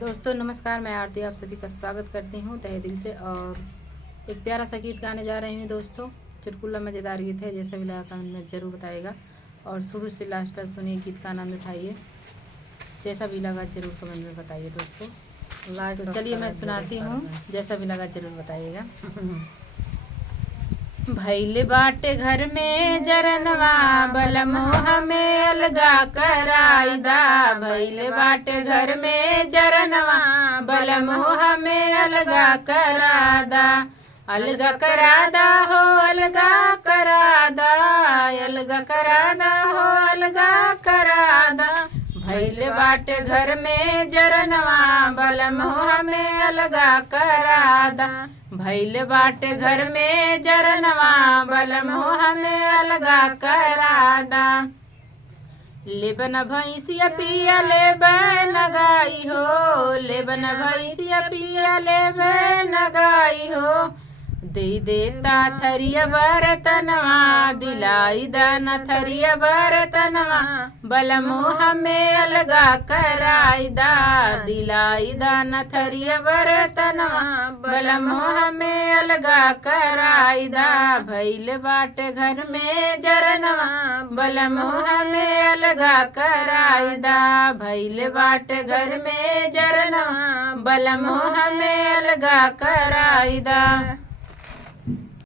दोस्तों नमस्कार, मैं आरती आप सभी का स्वागत करती हूँ तहे दिल से। और एक प्यारा सा गीत गाने जा रही हूँ दोस्तों। चुटकुला मज़ेदार गीत है, जैसा भी लगा कमेंट में ज़रूर बताइएगा और शुरू से लास्ट तक सुनिए, गीत का आनंद उठाइए। जैसा भी लगा ज़रूर कमेंट में बताइए दोस्तों। तो चलिए मैं सुनाती हूँ, जैसा भी लगा ज़रूर बताइएगा। भैले बाटे घर में जरनवा बलमोह में अलगा कराईदा। भैले बाटे घर में जरनवा बलमोह में अलगा करादा। अलगा करादा हो अलगा करादा, अलगा करादा हो अलगा करादा। भैले बाटे घर में जरनवा बलमोह में अलगा करादा। भैले बाटे घर में जरनवा बलमोह में अलगा करादा। लेबन भैंसिया पिया लेबन गाई हो, लेबन भैंसिया पिया लेबन गाई हो। दे देता थरिया बरतनवा दिलाई दाना थरिया बरतनवा बलमोह में अलगा कराईदा। दिलाई दाना थरिया बरतनवा बलमोह में अलगा कराईदा। भैले बाटे घर में जरनवा बलमोह में अलगा कराईदा। भैले बाटे घर में जरनवा बलमोह में अलगा कराईदा।